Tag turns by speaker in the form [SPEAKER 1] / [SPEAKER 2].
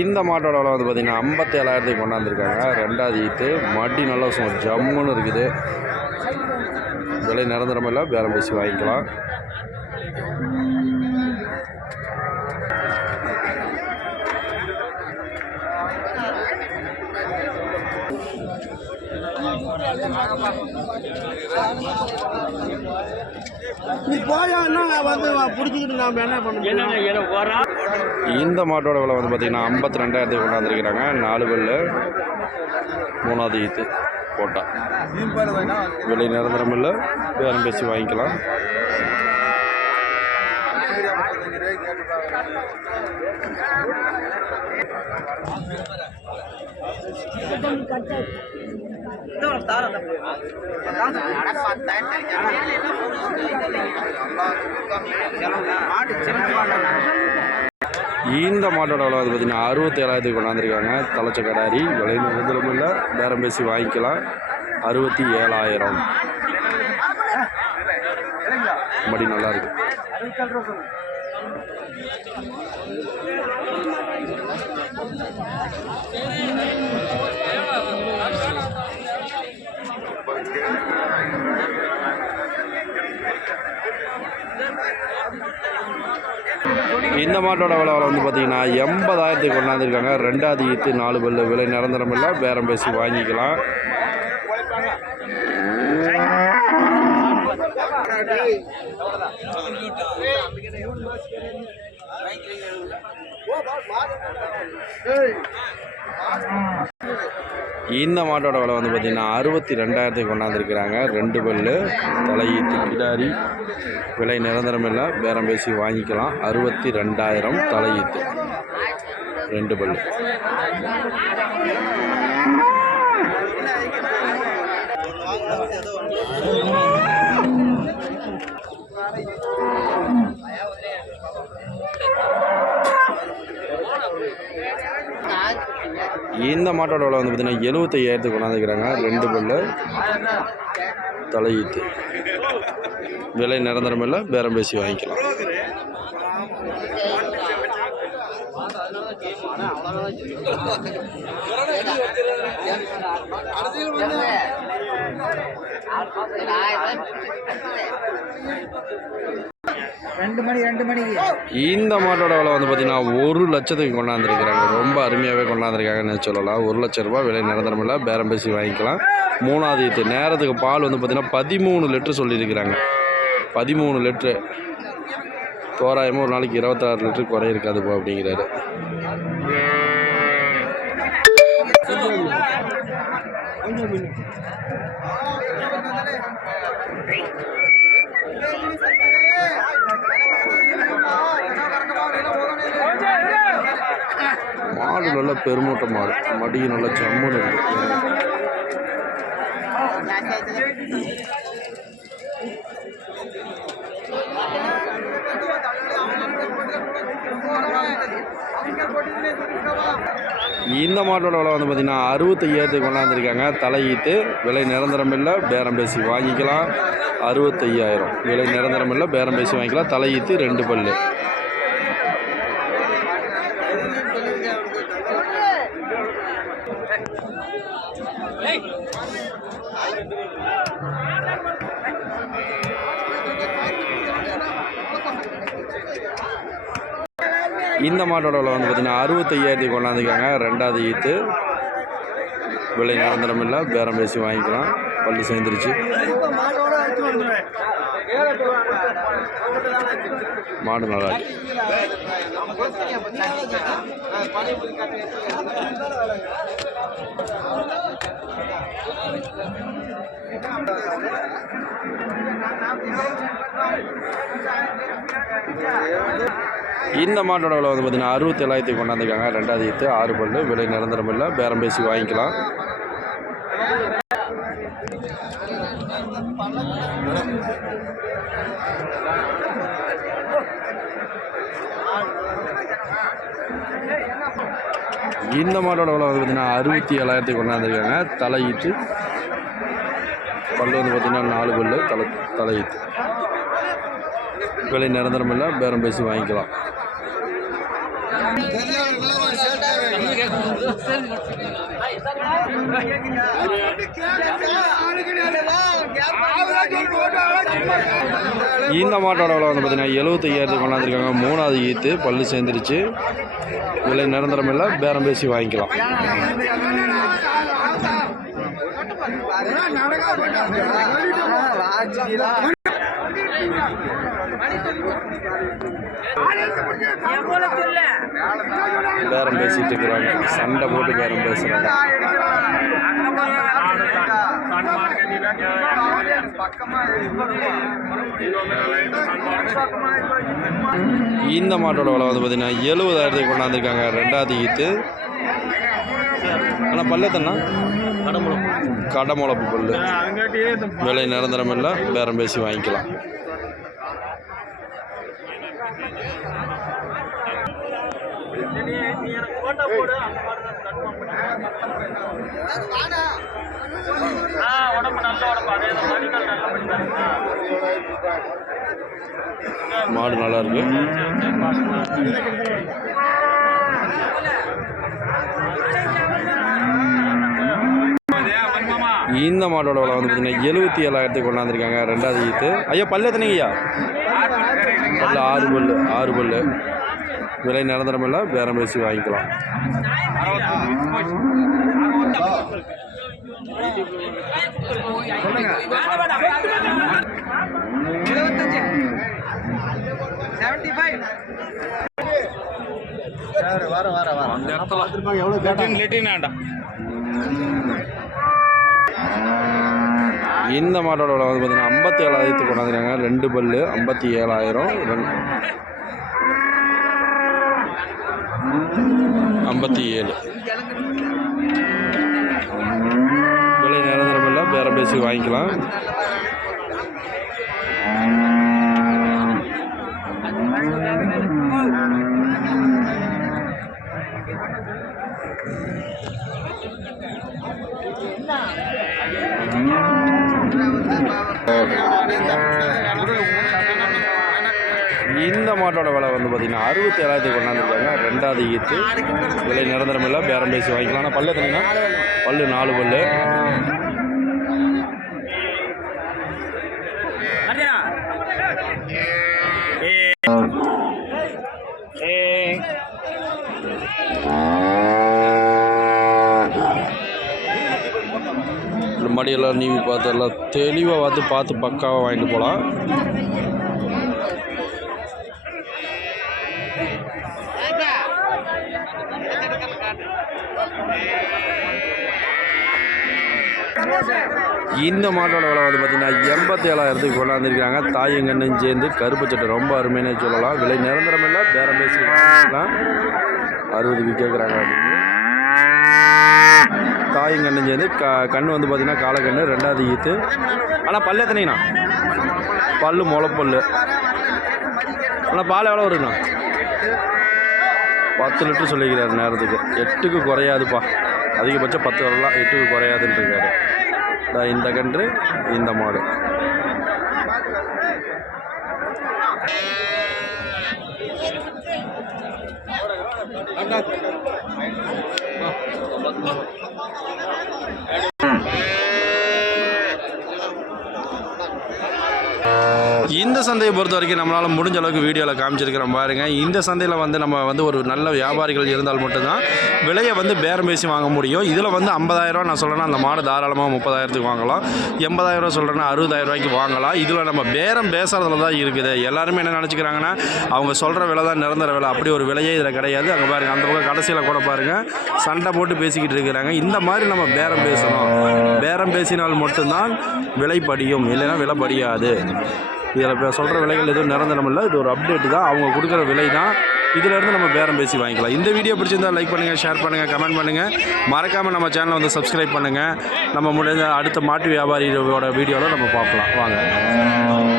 [SPEAKER 1] இந்த மாட்டோட விலை வந்து பார்த்திங்கன்னா ஐம்பத்தி ஏழாயிரத்துக்கு கொண்டாந்துருக்காங்க. ரெண்டாவது ஈத்து மடி நல்லா சும்மா ஜம்முன்னு இருக்குது. விலை நிரந்தரம் இல்லை. பேரம் பேசி வாங்கிக்கலாம்.
[SPEAKER 2] நீ போயான்னா வந்து பிடிச்சிக்கிட்டு நாம என்ன பண்ண முடியும்?
[SPEAKER 1] இந்த மாட்டோட விலை வந்து பார்த்திங்கன்னா ஐம்பத்தி ரெண்டாயிரத்துக்கு கொண்டாந்துருக்கிறாங்க நாலு பல்லு மூணாவது ஈத்து போட்டா விலை நிரந்தரம் இல்லை பேரம் பேசி வாங்கிக்கலாம் இந்த மாட்டோட விலை வந்து பார்த்திங்கன்னா அறுபத்தி ஏழாயிரத்துக்கு கொண்டாந்துருக்காங்க. தலைச்ச கடாரி விலை நிரந்தரம் இல்லை. பேரம் பேசி வாங்கிக்கலாம். அறுபத்தி ஏழாயிரம் மடி நல்லா இருக்கு. இந்த மாட்டோட விலை வந்து பார்த்தீங்கன்னா எண்பதாயிரத்துக்கு கொண்டாந்துருக்காங்க. ரெண்டாவது ஈத்து நாலு பல்லு விலை நிரந்தரம் இல்லை. பேரம் பேசி வாங்கிக்கலாம். இந்த மாட்டோட விலை வந்து பார்த்திங்கன்னா அறுபத்தி ரெண்டாயிரத்துக்கு கொண்டாந்துருக்கிறாங்க. ரெண்டு பல்லு தலையீத்து கிடாரி. விலை நிரந்தரம் இல்லை. பேரம் பேசி வாங்கிக்கலாம். அறுபத்தி ரெண்டாயிரம் தலையீத்து ரெண்டு பல்லு. இந்த மாட்டோட விலை வந்து பார்த்திங்கன்னா எழுபத்தையாயிரத்துக்கு கொண்டாந்துக்கிறாங்க ரெண்டு பல்லு தலையீட்டு. விலை நிரந்தரம் இல்லை பேரம் பேசி வாங்கிக்கலாம்.
[SPEAKER 2] ரெண்டு மணி ரெண்டு மணிக்கு
[SPEAKER 1] இந்த மாட்டோட விலை வந்து பார்த்தீங்கன்னா ஒரு லட்சத்துக்கு கொண்டாந்துருக்கிறாங்க. ரொம்ப அருமையாகவே கொண்டாந்துருக்காங்கன்னு சொல்லலாம். ஒரு லட்ச ரூபா விலை நிரந்தரம் இல்லை. பேரம் பேசி வாங்கிக்கலாம். மூணாவது ஈத்து நேரத்துக்கு பால் வந்து பார்த்திங்கன்னா பதிமூணு லிட்டர் சொல்லியிருக்கிறாங்க. பதிமூணு லிட்ரு தோராயமாக ஒரு நாளைக்கு இருபத்தாறு லிட்டர் குறை இருக்காது போ அப்படிங்கிறாரு. மாடு நல்ல பெருமூட்ட மாடு மடி நல்ல ஜம்முன்னு இருக்கு. இந்த மாட்டோட விலை வந்து பார்த்திங்கன்னா அறுபத்தையாயிரத்துக்கு கொண்டாந்துருக்காங்க. தலையீத்து விலை நிரந்தரம் இல்லை பேரம் பேசி வாங்கிக்கலாம். அறுபத்தையாயிரம். விலை நிரந்தரம் இல்லை பேரம் பேசி வாங்கிக்கலாம். தலையீத்து ரெண்டு பல்லு. இந்த மாட்டோட விலை வந்து பார்த்திங்கன்னா அறுபத்தையாயிரத்தி கொண்டாந்துருக்காங்க. ரெண்டாவது ஈத்து. விலை நிரந்தரம் இல்லை. பேரம் பேசி வாங்கிக்கலாம். பள்ளி சேர்ந்துருச்சு. மாடு நல்லா இருக்கு. இந்த மாட்டோட விலை வந்து பார்த்திங்கன்னா அறுபத்தி ஏழாயிரத்துக்கு கொண்டாந்துருக்காங்க. ரெண்டாவது ஈத்து ஆறு பல்லு. விலை நிரந்தரம் இல்லை. பேரம் பேசி வாங்கிக்கலாம். இந்த மாட்டோட விலை வந்து பார்த்திங்கன்னா அறுபத்தி ஏழாயிரத்துக்கு கொண்டாந்துருக்காங்க. தலையீட்டு பல்லு வந்து பார்த்திங்கன்னா நாலு பல்லு. தலை தலையீட்டு விலை நிரந்தரம் இல்லை. பேரம் பேசி வாங்கிக்கலாம். இந்த மாட்டோட விலை வந்து பார்த்தீங்கன்னா எழுபத்தையாயிரத்துக்கு கொண்டாந்துருக்காங்க. மூணாவது ஈத்து பல்லு சேர்ந்துருச்சு. விலை நிரந்தரம் இல்லை. பேரம் பேசி வாங்கிக்கலாம். பேரம் பேசிட்டு இருக்கிறாங்க சண்டை போட்டு பேரம் பேசுறாங்க இந்த மாட்டோட விலை வந்து பார்த்தீங்கன்னா எழுபதாயிரத்துக்கு கொண்டாந்துருக்காங்க. ரெண்டாவது ஈத்து. ஆனால் பல்லத்தண்ணா கடமுளப்பு பல்லு. விலை நிரந்தரம் இல்லை பேரம் பேசி வாங்கிக்கலாம். மாடு நல்லா இருக்கு. இந்த மாட்டோட விலை வந்து பார்த்தீங்கன்னா எழுபத்தி ஏழாயிரத்துக்கு கொண்டாந்துருக்காங்க ரெண்டாவது ஈத்து. ஐயா பல்லு எத்தனைங்கய்யா? பல்லு ஆறு பல்லு ஆறு பல்லு. விலை நிரந்தரம் இல்லை பேரம் பேசி வாங்கிக்கலாம். இந்த மாட்டோட விலை வந்து பார்த்தீங்கன்னா ஐம்பத்தி ஏழாயிரத்துக்கு கொண்டாந்துருக்காங்க. ரெண்டு பல்லு ஐம்பத்தி ஏழாயிரம். ரெண்டு ஐம்பத்தி ஏழு விலை நிரந்தரம் இல்லை பேரம் பேசி வாங்கிக்கலாம் இந்த மாட்டோட விலை வந்து பார்த்தீங்கன்னா அறுபத்தி ஏழாயிரத்தி கொண்டாந்துருக்காங்க. ரெண்டாவது ஈத்து. விலை நிரந்தரம் இல்லை. பேரம் பேசி வாங்கிக்கலாம். ஆனால் பல்லு எத்தனைங்கன்னா பல்லு நாலு பல்லு. இந்த மடியெல்லாம் நீவி பார்த்து எல்லாம் தெளிவாக பார்த்து பார்த்து பக்காவாக வாங்கிட்டு போகலாம். இந்த மாட்டோட விலை வந்து பார்த்தீங்கன்னா எண்பத்தி ஏழாயிரத்துக்கு கொண்டாந்துருக்காங்க தாயங்கண்ணும் சேர்ந்து கருப்பு சட்டை ரொம்ப அருமையானே சொல்லலாம். விலை நிரந்தரம் இல்லை பேரம் பேசி அறுபதுக்கு கேட்குறாங்க தாயங்கண்ணும் சேர்ந்து க கண் வந்து பார்த்திங்கன்னா காலக்கண்ணு ரெண்டாவது ஈத்து. ஆனால் பல்லு எத்தனைங்கண்ணா? பல்லு முளைப்பல்லு. ஆனால் பால் எவ்வளோ வருங்கண்ணா பத்து லிட்டர் சொல்லிக்கிறார் நேரத்துக்கு. எட்டுக்கு குறையாதுப்பா. அதிகபட்சம் பத்து வரலாம். எட்டுக்கு குறையாதுன்றிருக்காரு. இந்த கன்று இந்த மாடு. இந்த சந்தையை பொறுத்த வரைக்கும் நம்மளால் முடிஞ்ச அளவுக்கு வீடியோவில் காமிச்சிருக்கிறோம் பாருங்க. இந்த சந்தையில் வந்து நம்ம வந்து ஒரு நல்ல வியாபாரிகள் இருந்தால் மட்டும்தான் விலையை வந்து பேரம் பேசி வாங்க முடியும். இதில் வந்து ஐம்பதாயிரரூவா நான் சொல்கிறேன்னா அந்த மாடு தாராளமாக முப்பதாயிரத்துக்கு வாங்கலாம். எண்பதாயிரரூவா சொல்கிறேன்னா அறுபதாயிரம் ரூபாய்க்கு வாங்கலாம். இதில் நம்ம பேரம் பேசுகிறதுல தான் இருக்குது. எல்லாருமே என்ன நினச்சிக்கிறாங்கன்னா அவங்க சொல்கிற விலை தான் நிரந்தர விலை. அப்படி ஒரு விலையே இதில் கிடையாது. அங்கே பாருங்கள் அந்த பக்கம் கடைசியில் கூட பாருங்கள் சண்டை போட்டு பேசிக்கிட்டு இருக்கிறாங்க. இந்த மாதிரி நம்ம பேரம் பேசணும். பேரம் பேசினால் மட்டும்தான் விலை படியும். இல்லைன்னா விலை படியாது. இதில் இப்போ சொல்கிற விலைகள் எதுவும் நிரந்தரம் இல்லை இது ஒரு அப்டேட் தான். அவங்க கொடுக்குற விலை தான். இதிலேருந்து நம்ம பேரம் பேசி வாங்கிக்கலாம். இந்த வீடியோ பிடிச்சிருந்தா லைக் பண்ணுங்கள் ஷேர் பண்ணுங்கள் கமெண்ட் பண்ணுங்கள் மறக்காமல் நம்ம சேனலை வந்து சப்ஸ்கிரைப் பண்ணுங்கள் நம்ம முடிஞ்ச அடுத்த மாட்டு வியாபாரியோட வீடியோவில் நம்ம பார்க்கலாம். வாங்க.